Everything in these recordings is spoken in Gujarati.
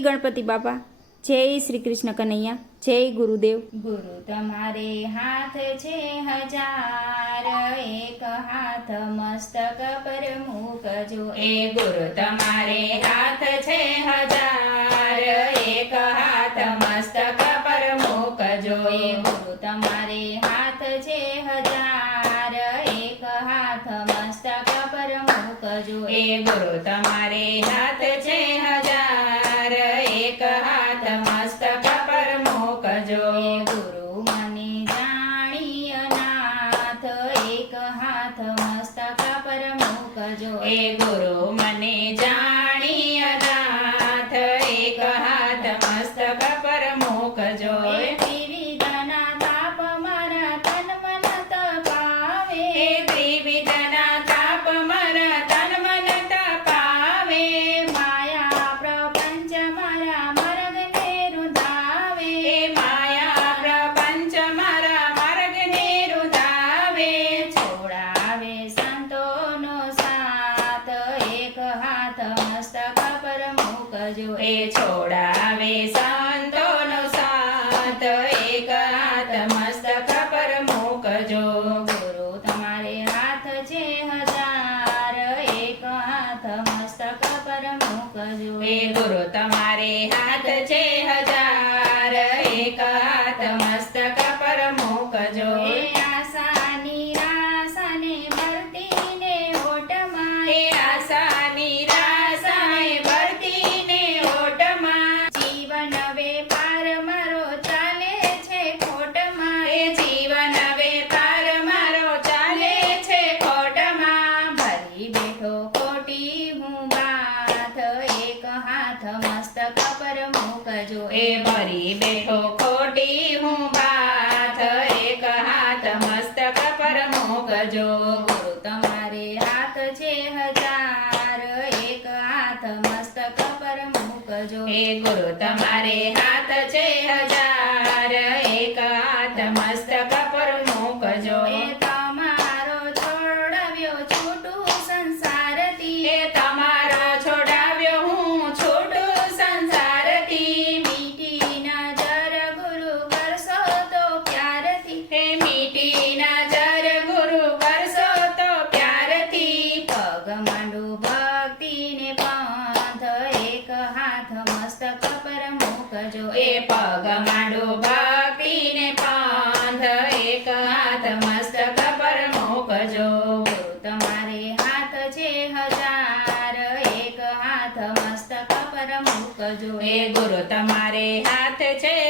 ગણપતિ બાપા. જય શ્રી કૃષ્ણ કનૈયા. જય ગુરુદેવ. ગુરુ તમારે હાથ છે હજાર, એક હાથ મસ્તક પર મૂકજો. એ ગુરુ તમારે હાથ છે હજાર, એક હાથ મસ્તક પર મૂકજો. એ ગુરુ તમારે હાથ છે હજાર, એક હાથ મસ્તક પર મૂકજો. એ ગુરુ તમારે હાથ છે હજાર એક હાથ મસ્તક પર મૂકજો એ ગુરુ મને જાણી અનાથ એક હાથ મસ્તક પર મૂકજો એ ગુરુ મને જાણી અનાથ એક હાથ મસ્તક પર મૂકજો એ ત્રિવિધના તાપ મારા તન મન તપાવે એ ત્રિવિધના તાપ મારા તન મન તપાવે માયા પ્રપંચ મારા મરગને રૂંધાવે એ માયા પ્રપંચ મારા મરગને રૂંધાવે છોડાવે સંતોનો સાથ એક હાથ મસ્તક પર મૂકજો એ છોડાવે સંતોનો સાથ. એક હાથ મસ્તક પર મોકજો. ગુરુ તમારે હાથ છે હજાર. એક હાથ મસ્તક પર મોકજો. એ ગુરુ તમારે હાથ છે હજાર એક હાથ મસ્તક પર મૂકજો એ આશા નિરાશાને ભરતીને ઓટમાં એ આશા નિરાશાને ભરતીને ઓટમાં જીવન વેપાર મારો ચાલે છે ખોટમાં એ જીવન વેપાર મારો ચાલે છે ખોટમાં ભરી બેઠો ખોટી હું બાથ એક હાથ મસ્તક પર મૂકજો. એ ભરી બેઠો ખોટી હું બાથ એક હાથ મસ્તક પર મૂકજો. ગુરુ તમારે હાથ છે હજાર. એક હાથ મસ્તક પર મૂકજો. એ ગુરુ તમારે હાથ મસ્તક પર મૂકજો. એ પગ માંડુ ભક્તિને પાંથ એક હાથ મસ્તક પર મૂકજો. તમારે હાથ છે હજાર. એક હાથ મસ્તક પર મૂકજો. એ ગુરુ તમારે હાથ છે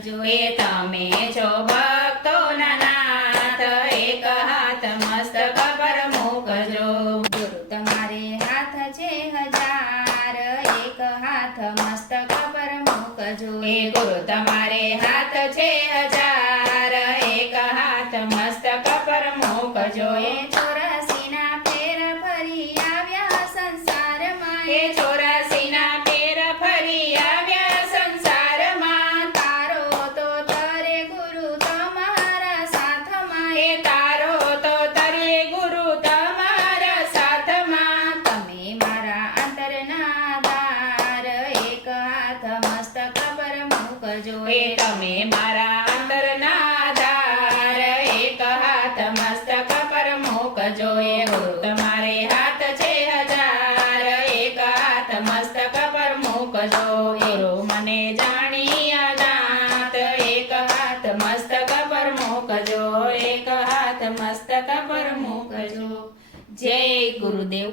એ તમે છો ભક્તો નાથ એક હાથ મસ્તક પર મૂકજો. ગુરુ તમારે હાથ છે હજાર એક હાથ મસ્તક પર મૂકજો. એ ગુરુ તમારે હાથ છે હજાર એક હાથ મસ્તક પર મૂકજો એ ચોરાસીના ફેર ફરી આવ્યા સંસારમાં એ ચોરાસીના ફેર ફરી આવ્યા સંસારમાં તારો તો તરે ગુરુ તમારા સાથમાં એ તારો તો તરે ગુરુ તમારા સાથમાં તમે મારા અંતરના દાર એક હાથ મસ્તક પર મૂકજો એ. તમે મારા અંતરના દાર એક હાથ મસ્તક પર મૂકજો એ. તમારે હાથ છે હજાર, એક હાથ મસ્તક પર મૂકજો ગુરુ મને જાણી અનાથ, એક હાથ મસ્તક પર મૂકજો એક હાથ મસ્તક પર મૂકજો જય ગુરુદેવ.